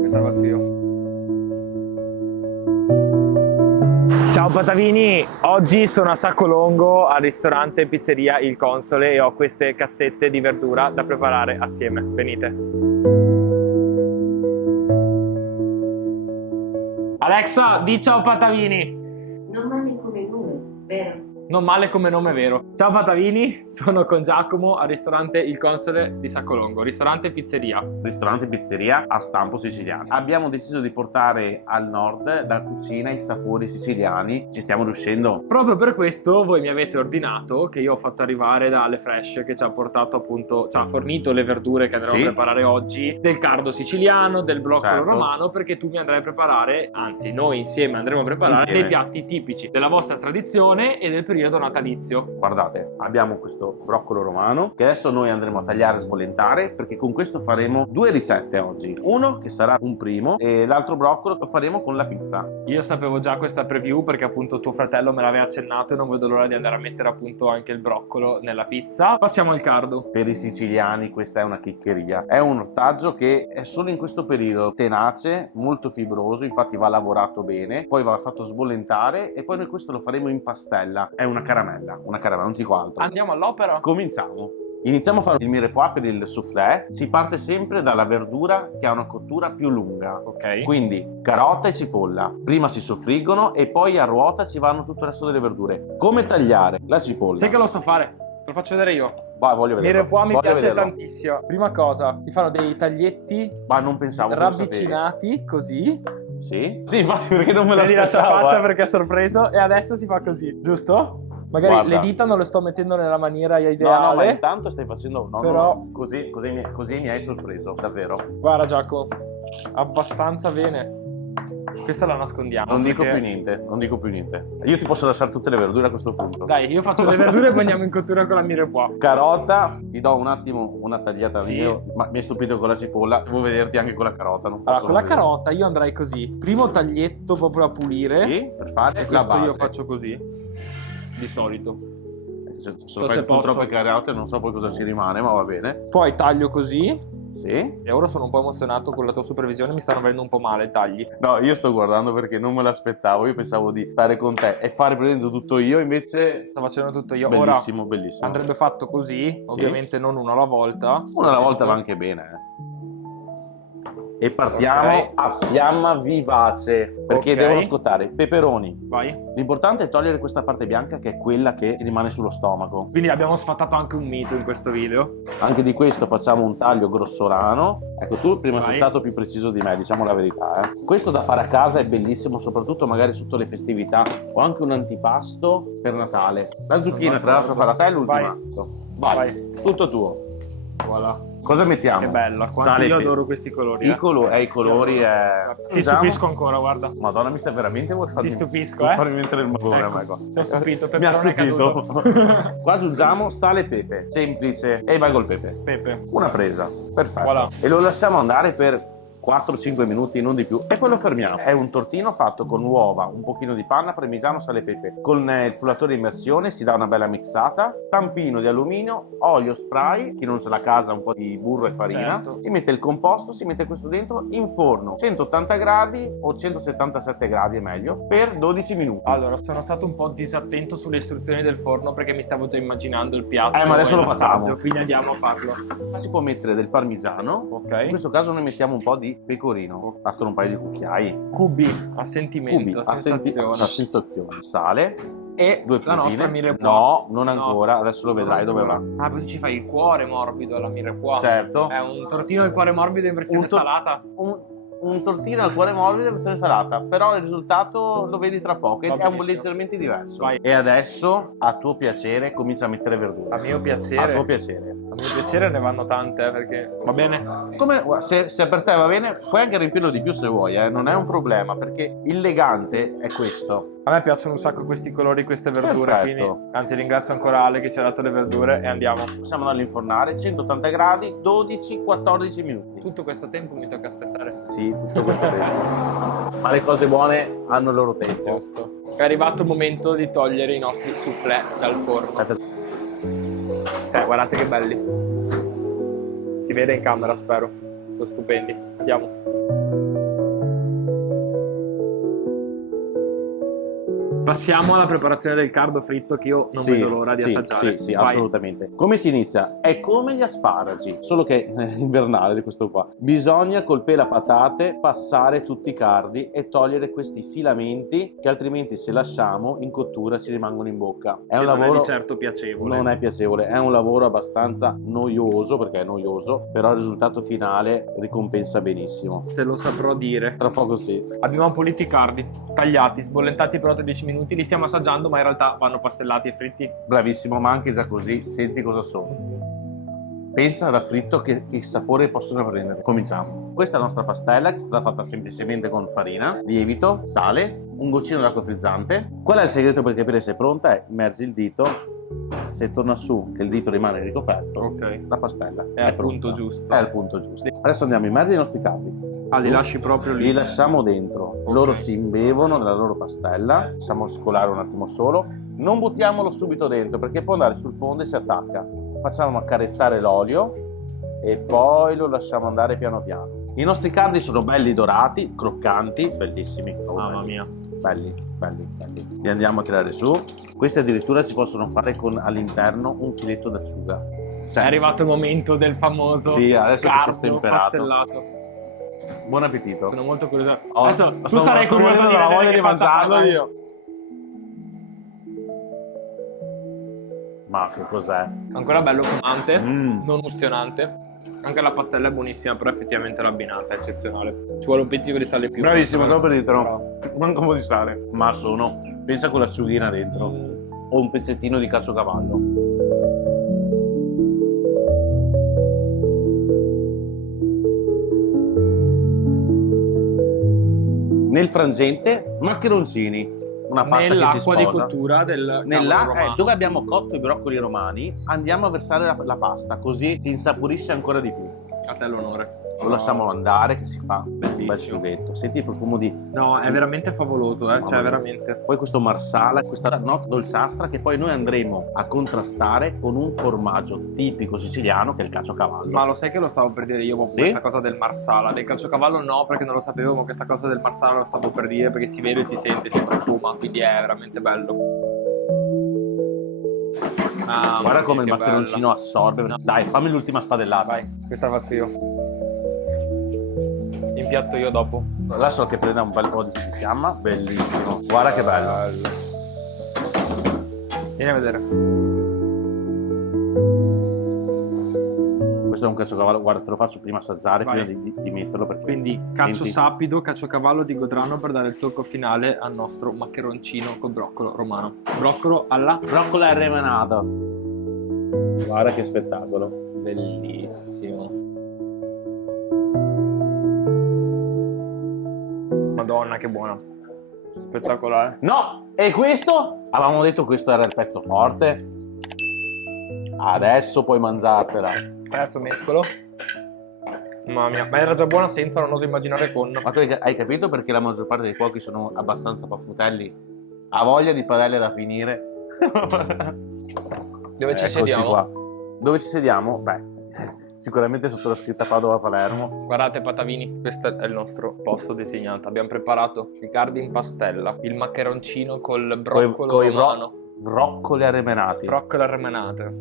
Questa vazio. Ciao Patavini, oggi sono a Saccolongo al ristorante e pizzeria Il Console e ho queste cassette di verdura da preparare assieme. Venite. Alexa, di ciao Patavini. Non male come nome, vero? Non male come nome, vero. Ciao Patavini, sono con Giacomo al ristorante Il Console di Saccolongo, ristorante e pizzeria. Ristorante e pizzeria a stampo siciliano. Abbiamo deciso di portare al nord la cucina, i sapori siciliani. Ci stiamo riuscendo. Proprio per questo voi mi avete ordinato, che io ho fatto arrivare dalle Fresh, che ci ha portato appunto, ci ha fornito le verdure che andremo a preparare oggi, del cardo siciliano, del broccolo romano, perché tu mi andrai a preparare, anzi noi insieme andremo a preparare dei piatti tipici della vostra tradizione e del periodo natalizio. Guardate, abbiamo questo broccolo romano che adesso noi andremo a tagliare e sbollentare, perché con questo faremo due ricette oggi. Uno che sarà un primo e l'altro broccolo lo faremo con la pizza. Io sapevo già questa preview perché appunto tuo fratello me l'aveva accennato e non vedo l'ora di andare a mettere appunto anche il broccolo nella pizza. Passiamo al cardo. Per i siciliani questa è una chiccheria. È un ortaggio che è solo in questo periodo tenace, molto fibroso, infatti va lavorato bene, poi va fatto sbollentare e poi noi questo lo faremo in pastella. È una caramella, non dico altro. Andiamo all'opera? Cominciamo. Iniziamo a fare il mirepoix per il soufflé. Si parte sempre dalla verdura che ha una cottura più lunga. Ok. Quindi carota e cipolla. Prima si soffriggono e poi a ruota ci vanno tutto il resto delle verdure. Come tagliare la cipolla? Sai che lo so fare? Te lo faccio vedere io. Vai, voglio vederlo. Mirepoix mi Voglio piace vederlo. tantissimo. Prima cosa, si fanno dei taglietti Ma non pensavo che lo ravvicinati, così. sapevi. Sì? Sì, infatti perché non me lo Vedi la sua aspettavo. faccia perché è sorpreso. E adesso si fa così, giusto? Magari Guarda. le dita non le sto mettendo nella maniera No, ideale. no, ma intanto stai facendo... No, Però- no, così mi hai sorpreso, davvero. Guarda Giacomo, abbastanza bene. Questa la nascondiamo. Non dico perché- più niente, non dico più niente. Io ti posso lasciare tutte le verdure a questo punto. Dai, io faccio le verdure e poi andiamo in cottura con la mirepoix. Carota, ti do un attimo una tagliata Sì. io, ma mi hai stupito con la cipolla, devo vederti anche con la carota. Non Allora, posso con la non vedere. carota io andrei così. Primo taglietto proprio a pulire. Sì, per fare E la questo base. io faccio così. Di solito. Se So fai se posso. troppe carote non so poi cosa ci rimane, ma va bene. Poi taglio così. Sì. E ora sono un po' emozionato con la tua supervisione. Mi stanno venendo un po' male i tagli. No, io sto guardando perché non me l'aspettavo. Io pensavo di stare con te e fare prendendo tutto io, invece Sto facendo tutto io. bellissimo, Ora bellissimo. andrebbe fatto così. Ovviamente non uno alla volta. Una alla volta va anche bene. E partiamo Ok. a fiamma vivace, perché Ok. devono scottare peperoni. Vai. L'importante è togliere questa parte bianca che è quella che ti rimane sullo stomaco. Quindi abbiamo sfatato anche un mito in questo video. Anche di questo facciamo un taglio grossolano. Ecco, tu prima Vai. sei stato più preciso di me, diciamo la verità. Questo da fare a casa è bellissimo, soprattutto magari sotto le festività o anche un antipasto per Natale. La zucchina te la lascio fare a te, è l'ultimo Vai. atto. Vai, Vai. tutto tuo. Voilà. Cosa mettiamo? Che bella. Quanto Sale e io pepe. adoro questi colori. I colori è... Ti stupisco ancora, guarda. Madonna, mi stai veramente vuoi farmi... Ti stupisco, vuoi eh? farmi mettere il magone Ecco, a me qua. ti ho stupito, Mi ha peperone stupito. caduto. Qua aggiungiamo sale e pepe, semplice. E vai col pepe. Pepe. Una presa, perfetto. Voilà. E lo lasciamo andare per 4-5 minuti, non di più, e poi lo fermiamo. È un tortino fatto con uova, un pochino di panna, parmigiano, sale e pepe. Con il frullatore di immersione si dà una bella mixata, stampino di alluminio, olio spray, chi non ce l'ha a casa un po' di burro e farina, Certo. si mette il composto, si mette questo dentro in forno, 180 gradi o 177 gradi è meglio, per 12 minuti. Allora, sono stato un po' disattento sulle istruzioni del forno perché mi stavo già immaginando il piatto. Ma adesso e lo l'assaggio, facciamo. Quindi andiamo a farlo. Qua si può mettere del parmigiano, in Ok. questo caso noi mettiamo un po' di pecorino, bastano un paio di cucchiai. Cubi a sentimento, a sensazione. a sensazione. Sale, E due la nostra cosine. mirepoix. No, non No. ancora, adesso lo vedrai dove va. Ah, poi tu ci fai il cuore morbido alla mirepoix. Certo. È un tortino al cuore morbido in versione Un tor- salata. Un tortino al cuore morbido in versione salata, però il risultato lo vedi tra poco, Va è un benissimo. leggermente diverso. Vai. E adesso, a tuo piacere, comincia a mettere verdura. A mio A piacere. tuo piacere. A mio piacere ne vanno tante, perché va bene. Come, guarda, se per te va bene, puoi anche riempirlo di più se vuoi, non è un problema, perché l'elegante è questo. A me piacciono un sacco questi colori, queste verdure, Perfetto. quindi anzi ringrazio ancora Ale che ci ha dato le verdure e andiamo. Possiamo darlo in fornare, 180 gradi, 12-14 minuti. Tutto questo tempo mi tocca aspettare. Sì, tutto questo tempo. Ma le cose buone hanno il loro tempo. Giusto. È arrivato il momento di togliere i nostri soufflé dal forno. Aspetta. Cioè, guardate che belli. Si vede in camera, spero. Sono stupendi. Andiamo. Passiamo alla preparazione del cardo fritto, che io non vedo l'ora di assaggiare. Sì, assolutamente. Come si inizia? È come gli asparagi, solo che invernale di questo qua. Bisogna col pelapatate passare tutti i cardi e togliere questi filamenti che altrimenti se lasciamo in cottura ci rimangono in bocca. È un lavoro non è di certo piacevole. Non è piacevole, è un lavoro abbastanza noioso, perché è noioso, però il risultato finale ricompensa benissimo. Te lo saprò dire. Tra poco sì. Abbiamo pulito i cardi, tagliati, sbollentati per 8-10 minuti, li stiamo assaggiando, ma in realtà vanno pastellati e fritti. Bravissimo, ma anche già così senti cosa sono. Pensa al fritto che sapore possono prendere. Cominciamo. Questa è la nostra pastella, che è stata fatta semplicemente con farina, lievito, sale, un goccino d'acqua frizzante. Qual è il segreto per capire se è pronta? È immergi il dito, se torna su che il dito rimane ricoperto, la pastella è al punto giusto. È al punto giusto. Adesso andiamo a immergere i nostri cardi. Li lasci proprio lì? Li lasciamo dentro, loro si imbevono nella loro pastella, lasciamo scolare un attimo solo, non buttiamolo subito dentro perché può andare sul fondo e si attacca. Facciamo accarezzare l'olio e poi lo lasciamo andare piano piano. I nostri cardi sono belli dorati, croccanti, bellissimi. Mamma mia. Belli. Li andiamo a tirare su. Questi addirittura si possono fare con all'interno un filetto d'acciuga. È arrivato il momento del famoso adesso che si è cardo stemperato. pastellato. Buon appetito. Sono molto curioso. Adesso tu sarai curioso della voglia di mangiarlo io. Ma che cos'è? Ancora bello fumante, non ustionante. Anche la pastella è buonissima, però effettivamente l'abbinata è eccezionale. Ci vuole un pizzico di sale più. Bravissimo, stavo per dirtelo. Manca un po' di sale. Ma pensa con l'acciughina dentro. O un pezzettino di caciocavallo. Nel frangente, maccheroncini. Una pasta nell'acqua che si sposa. di cottura del romano. Dove abbiamo cotto i broccoli romani, andiamo a versare la pasta, così si insaporisce ancora di più. A te l'onore. Lo lasciamo andare che si fa un bel sughetto. Senti il profumo di... No, è veramente favoloso, cioè veramente. Poi questo marsala, questa nota dolciastra che poi noi andremo a contrastare con un formaggio tipico siciliano che è il caciocavallo. Ma lo sai che lo stavo per dire io questa cosa del marsala. Del caciocavallo no, perché non lo sapevo, ma questa cosa del marsala lo stavo per dire perché si vede, si sente, si profuma, quindi è veramente bello. Guarda come il maccheroncino assorbe. No. Dai, fammi l'ultima spadellata. Vai, questa la faccio io. Impiatto io dopo. Lascio che prenda un bel po' di fiamma. Bellissimo. Guarda che bello. Vieni a vedere. Questo è un caciocavallo. Guarda, te lo faccio prima assaggiare. Prima di metterlo. Perché quindi cacio sapido, caciocavallo di Godrano per dare il tocco finale al nostro maccheroncino col broccolo romano. Broccolo arremenato. Guarda che spettacolo. Bellissimo. Madonna, che buono. Spettacolare. No! E questo? Avevamo detto questo era il pezzo forte. Adesso puoi mangiartela. Adesso mescolo. Mamma mia, ma era già buona senza, non oso immaginare con. Ma tu hai capito perché la maggior parte dei cuochi sono abbastanza paffutelli? Ha voglia di padelle da finire. Dove ci sediamo? Qua. Dove ci sediamo? Beh, sicuramente sotto la scritta Padova-Palermo. Guardate Patavini, questo è il nostro posto designato. Abbiamo preparato il cardi in pastella, il maccheroncino col broccolo romano, broccoli arremenati,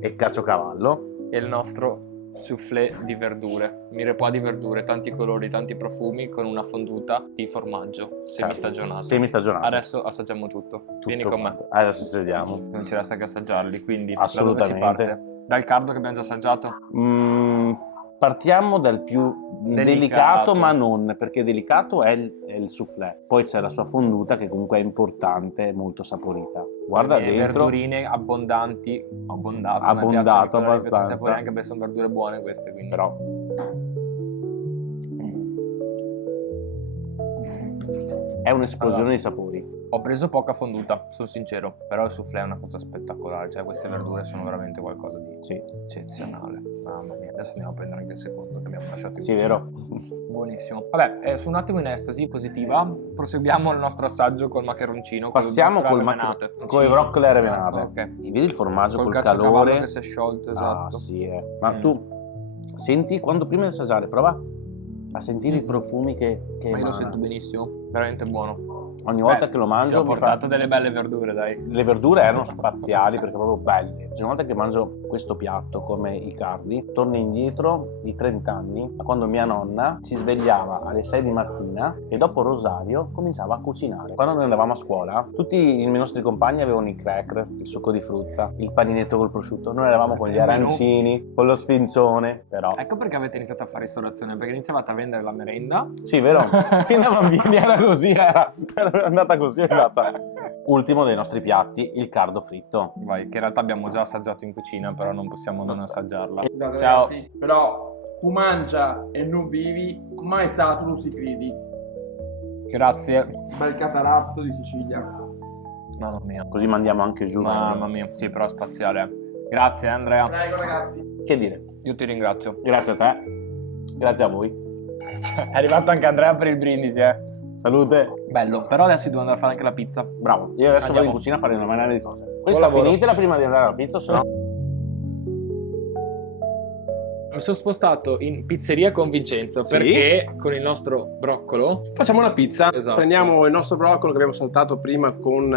e caciocavallo, e il nostro soufflé di verdure, mirepoix di verdure, tanti colori, tanti profumi, con una fonduta di formaggio semistagionato. Adesso assaggiamo tutto. Vieni con me. Adesso sediamo. Non ci resta che assaggiarli, quindi assolutamente. Da dove si parte? Dal cardo che abbiamo già assaggiato? Partiamo dal più delicato, ma non, perché delicato è il soufflé. Poi c'è la sua fonduta che comunque è importante e molto saporita. Guarda dentro. Verdurine abbondanti, abbondato abbastanza. Sapore anche perché sono verdure buone queste, quindi. Però è un'esplosione di sapori. Ho preso poca fonduta, sono sincero, però il soufflé è una cosa spettacolare, cioè queste verdure sono veramente qualcosa di eccezionale. Mamma mia, adesso andiamo a prendere anche il secondo che abbiamo lasciato in cucina. Sì, vero. Buonissimo. Vabbè, sono un attimo in estasi positiva, proseguiamo il nostro assaggio col maccheroncino. Passiamo con i broccoli arremenate. Okay. Vedi il formaggio col calore calore che si è sciolto, esatto. Ah, sì, Ma tu Senti, quando prima di assaggiare, prova a sentire i profumi che Ma io lo emana. sento benissimo, veramente buono. Ogni volta Beh, che lo Ti mangio ho mi fa... portato delle belle verdure, dai. Le verdure erano spaziali perché proprio belle. Ogni volta che mangio questo piatto come i cardi, torno indietro di 30 anni a quando mia nonna ci svegliava alle 6 di mattina e dopo il rosario cominciava a cucinare. Quando noi andavamo a scuola, tutti i nostri compagni avevano i cracker, il succo di frutta, il paninetto col prosciutto. Noi eravamo con gli arancini, con lo spincione, però... Ecco perché avete iniziato a fare ristorazione, perché iniziavate a vendere la merenda. Sì, vero? Fin da bambini era così, era andata così, è andata. Ultimo dei nostri piatti, il cardo fritto. Vai, che in realtà abbiamo già assaggiato in cucina, però non possiamo non assaggiarla. Scusate, Ciao. ragazzi, però chi mangia e non bevi, mai stato non si credi. Grazie. Bel cataratto di Sicilia. Mamma mia. Così mandiamo anche giù. Mamma mia, sì, però spaziale. Grazie Andrea. Prego ragazzi. Che dire? Io ti ringrazio. Grazie a te, grazie a voi. È arrivato anche Andrea per il brindisi, Salute. Bello, però adesso devo andare a fare anche la pizza. Bravo. Io adesso vado in cucina a fare una marea di cose. Questa lavoro. finitela prima di andare alla pizza, se no... Mi sono spostato in pizzeria con Vincenzo Sì? perché con il nostro broccolo Facciamo una pizza. Esatto. Prendiamo il nostro broccolo che abbiamo saltato prima con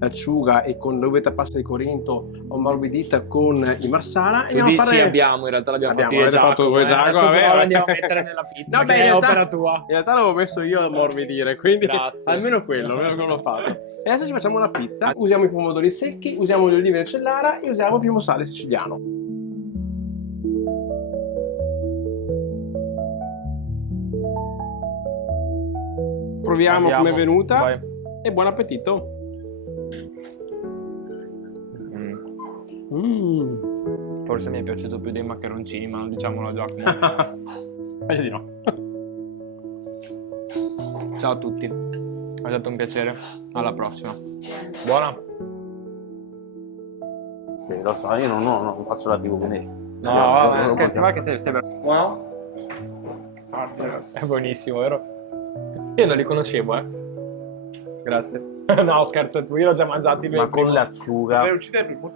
l'acciuga e con l'uvetta pasta di Corinto ammorbidita con i marsala. E tu andiamo dici a fare... abbiamo, in realtà l'abbiamo fatto Abbiamo, io e avete fatto Giacomo, voi e Giacomo, adesso vabbè, però vabbè. l'andiamo a mettere nella pizza Vabbè, che in è realtà- opera tua. In realtà l'avevo messo io ad ammorbidire, quindi Grazie. almeno quello l'ho fatto. E adesso ci facciamo la pizza. Usiamo i pomodori secchi, usiamo le olive in cellara e usiamo il primo sale siciliano. Proviamo Andiamo. come è venuta Vai. e buon appetito. Forse mi è piaciuto più dei maccheroncini, ma non diciamolo a Giacomo. Meglio di no. Ciao a tutti, è stato un piacere. Alla prossima. Buona. Sì, lo so, io non faccio la TV, quindi... No, scherzi, ma che sei Buono? È buonissimo, vero? Io non li conoscevo, Grazie. No, scherzo tu, io l'ho già mangiati. Ma con l'acciuga... uccidere più.